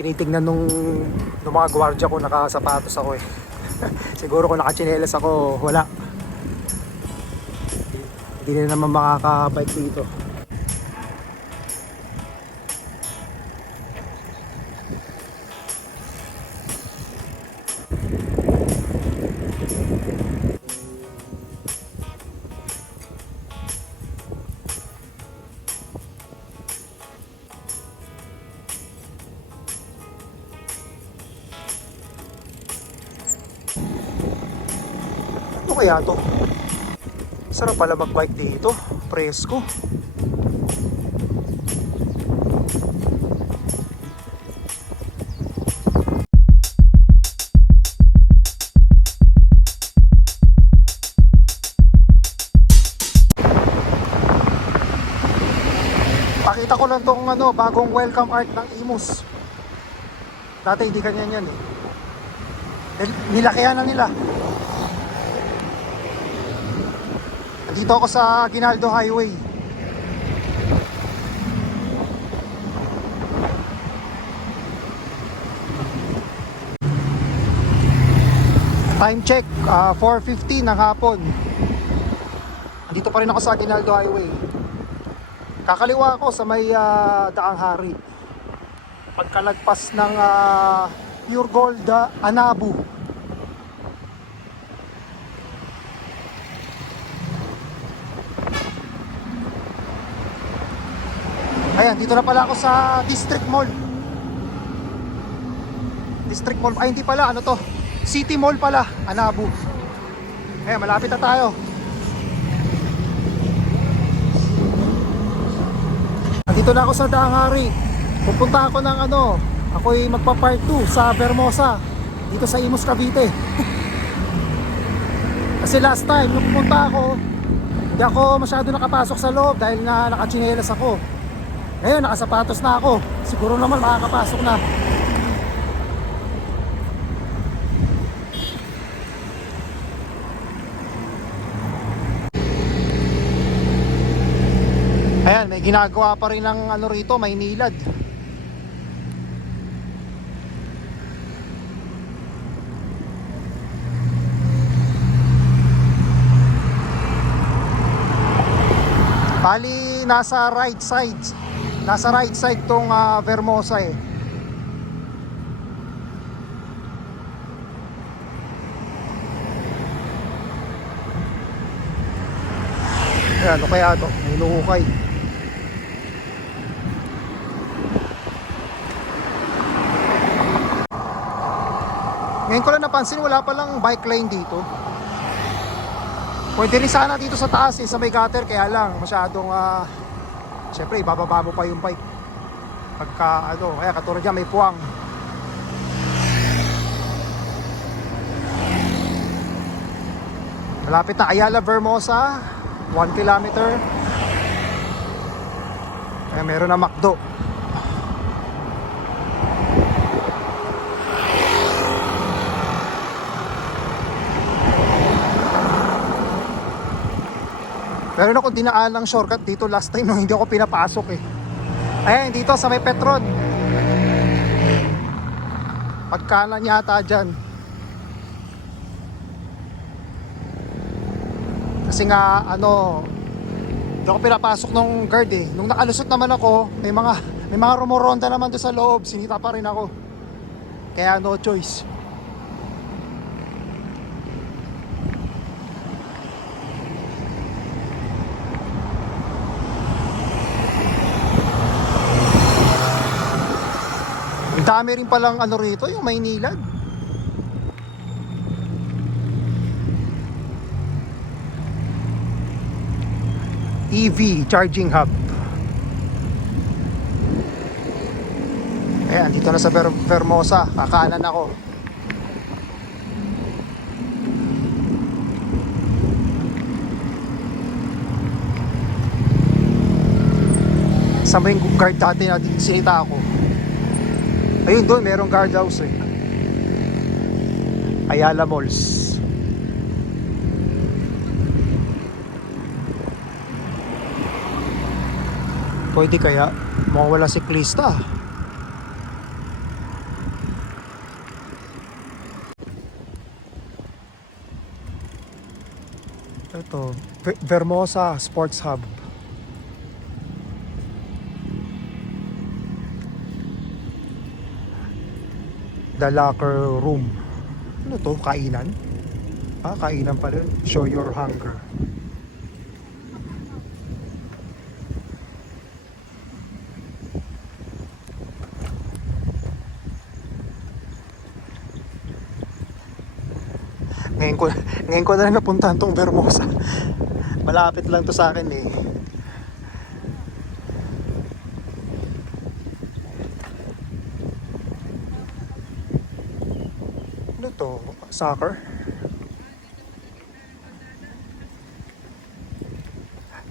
tinitignan nung mga gwardiya ko, nakasapatos ako eh. Siguro kung nakatsinelas ako, wala. Hindi na naman makaka-bike dito. Ano kaya to? Sarap pala mag-bike dito, presko. Pakita ko lang tong bagong welcome art ng Imus. Dati hindi ganyan yan eh. Nilakihan na nila. Dito ako sa Aguinaldo Highway. Time check, 4:50 ng hapon. Dito pa rin ako sa Aguinaldo Highway. Kakaliwa ako sa may Daang Hari. Pagkalagpas ng Pure Gold Anabu. Ayan, dito na pala ako sa District Mall. District Mall, ay hindi pala, ano to? City Mall pala, Anabu. Ayan, malapit na tayo. Dito na ako sa Daang Hari. Pupunta ako ng ako'y magpa-part 2 sa Vermosa, dito sa Imus, Cavite. Kasi last time, nung pupunta ako, hindi ako masyado nakapasok sa loob dahil nga nakatsinelas ako. Ngayon, nakasapatos na ako. Siguro naman makakapasok na. Ayan, may ginagawa pa rin ng rito, Maynilad. Bali, nasa right side tong Vermosa eh. Ayan, ano kaya ito? May luhukay. Ngayon ko lang napansin, wala palang bike lane dito. Pwede rin sana dito sa taas sa may gutter, kaya lang masyadong siyempre ibababa mo pa yung bike pagka kaya katulad dyan may puwang. Malapit na Ayala Vermosa, 1 kilometer. Kaya meron na McDo. Meron ako dinaan ng shortcut dito last time nung hindi ako pinapasok eh. Ayan, dito sa may Petron. Pagkanan yata dyan. Kasi nga hindi ako pinapasok nung guard eh. Nung nakalusot naman ako, may mga rumoronda naman doon sa loob. Sinita pa rin ako. Kaya no choice. Ang dami rin palang rito, yung Maynilad. EV charging hub. Ayan, dito na sa Vermosa. Kakanan ako. Sa may guard dati na sinita ako. Ayun doon, merong guardhouse eh. Ayala Malls. Pwede kaya mawala siklista. Ito, Vermosa Sports Hub. The Locker Room. Ano to? Kainan? Kainan pala. Show your hunger. Ngayon ko na lang napuntahan tong Vermosa. Malapit lang to sa akin eh. Ano to? Soccer?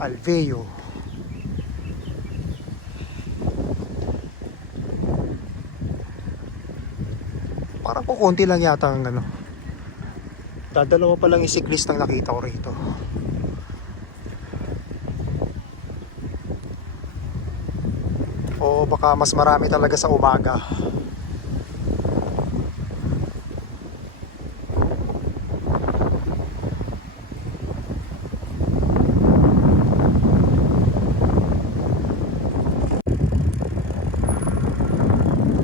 Alveo. Parang kukunti lang yata ang ano. Dadalawa pa lang yung cyclist ang nakita ko rito. O baka mas marami talaga sa umaga.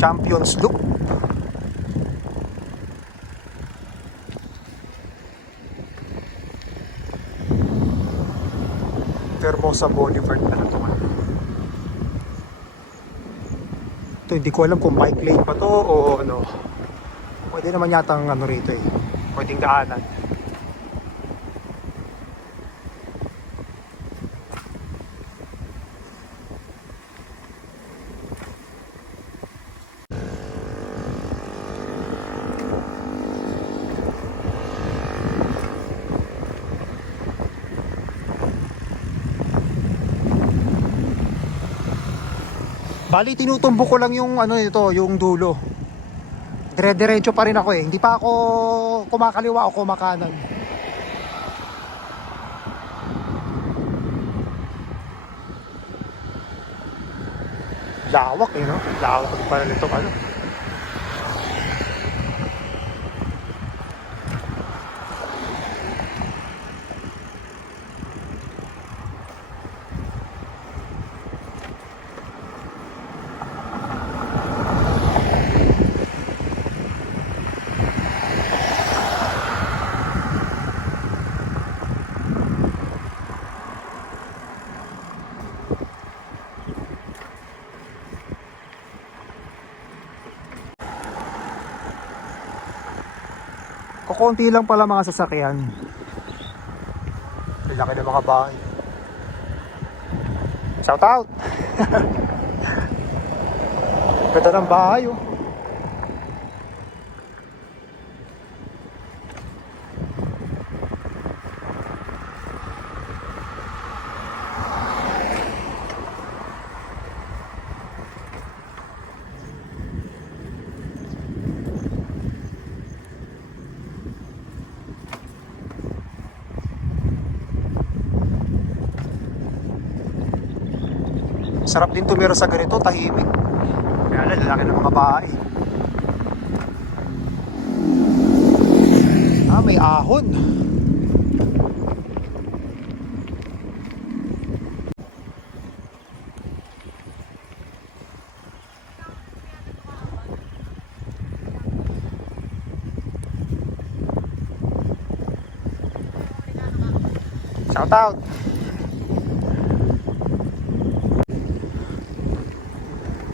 Champions Loop. Vermosa Boulevard na ito. Ito hindi ko alam kung bike lane pa to o ano. Pwede naman yata ang ano rito eh. Pwedeng daanan. Bali tinutumbok ko lang yung ano nito, yung dulo. Dire-diretso pa rin ako eh. Hindi pa ako kumakaliwa o kumakanan. Lawak eh no? Lawak pala nito ano. Kukunti lang pala mga sasakyan. Laki ng mga bahay. Shout out! Ganda ng bahay oh. Sarap din tumira sa ganito, tahimik. Kaya lalaki ng mga bahay. May ahon. Shout out!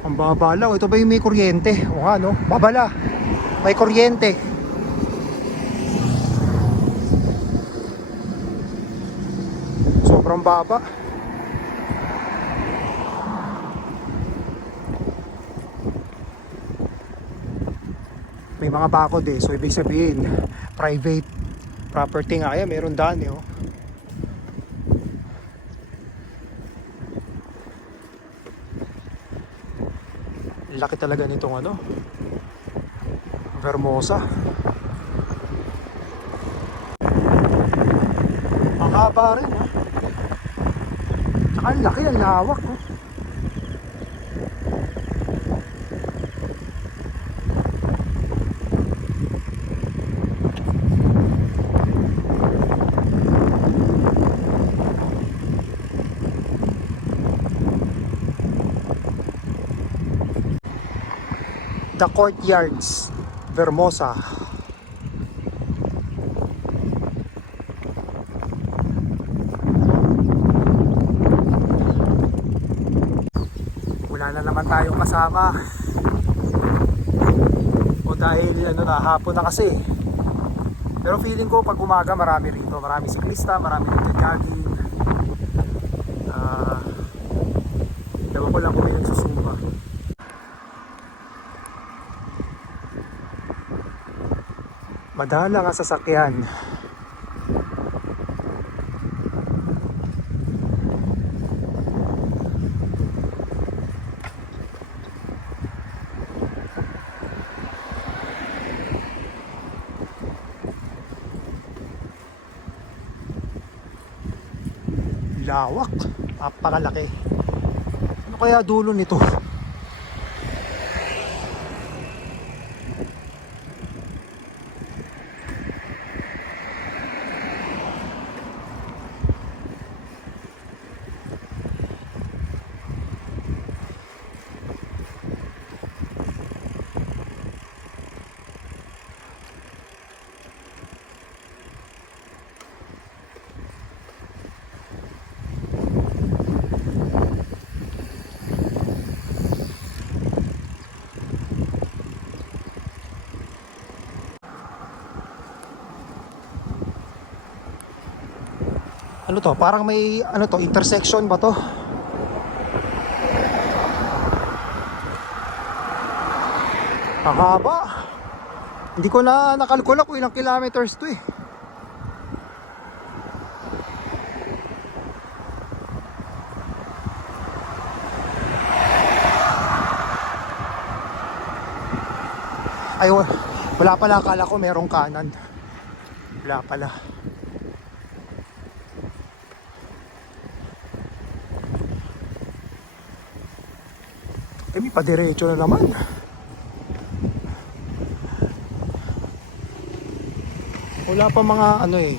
Ang babalaw. Ito ba yung may kuryente? O nga no? Babala. May kuryente. Sobrang baba. May mga bakod eh. So ibig sabihin private property nga. Kaya meron daan eh oh. Laki talaga nitong ano Vermosa. Ang haba rin oh. Tsaka ang laki, ang lawak oh. The Courtyards, Vermosa. Wala na naman tayong kasama. O dahil ano na, hapon na kasi. Pero feeling ko pag umaga marami rito. Marami siklista, marami nagja-jogging. Ewan ko lang kung may nagsusumba. Madalang ang sasakyan. Lawak, napakalaki. Ano kaya dulo nito? Ano to? Parang may ano to, intersection ba to? Ang haba. Hindi ko na nakalkula kung ilang kilometers to eh. Ay, wala pala, akala ko merong kanan. Wala pala. May padiretso na naman. Wala pa mga ano eh.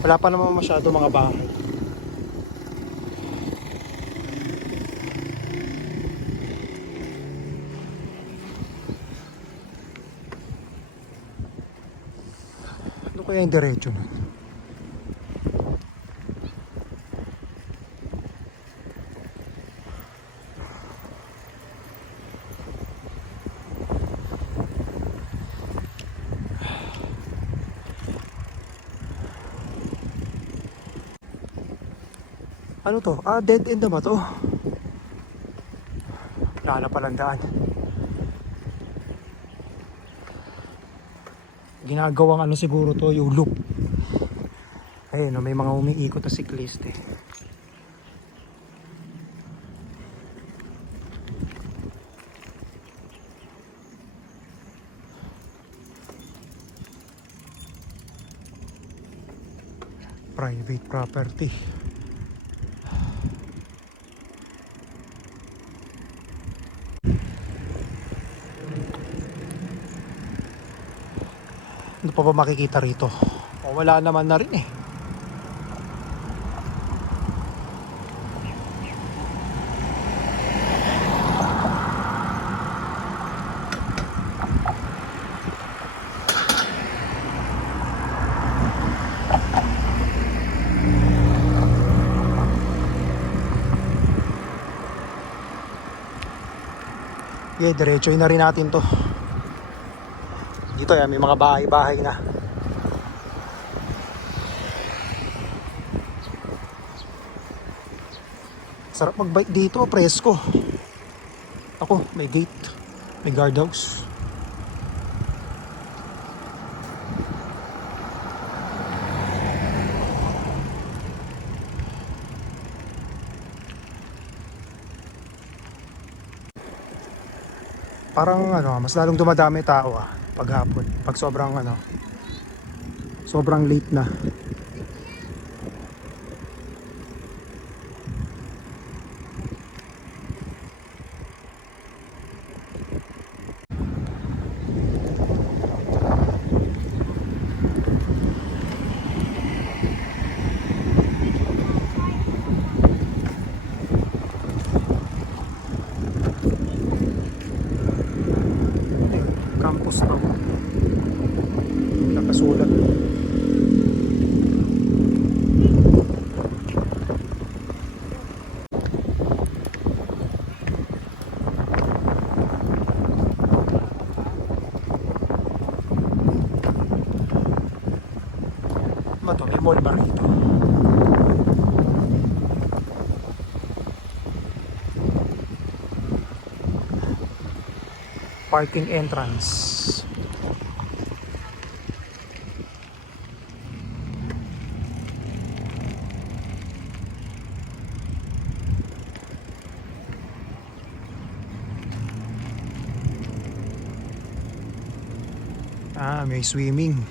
Wala pa naman masyado mga bahay. Ano kaya yung diretso nun? Ano to? Dead end na ba to? Wala na palang daan. Ginagawang ano siguro to, yung loop. Ayun, no, may mga umiikot na siklist eh. Private property. Ano pa ba makikita rito? O, wala naman na rin eh. Okay, diretsoy na rin natin to. Dito yan, may mga bahay-bahay na. Sarap mag-bike dito, presko. Ako, may gate, may guardhouse. Parang ano, mas lalong dumadami tao paghapon, pag sobrang ano, sobrang late na. ba to? May mall ba rito? Parking entrance. Ah, may swimming.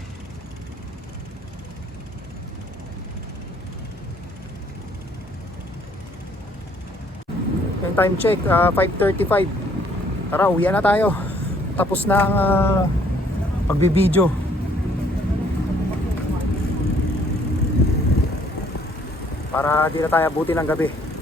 Yung time check, 5:35. Tara, uwi na tayo. Tapos na ang pagbibideo. Para di na tayo abutin ng gabi.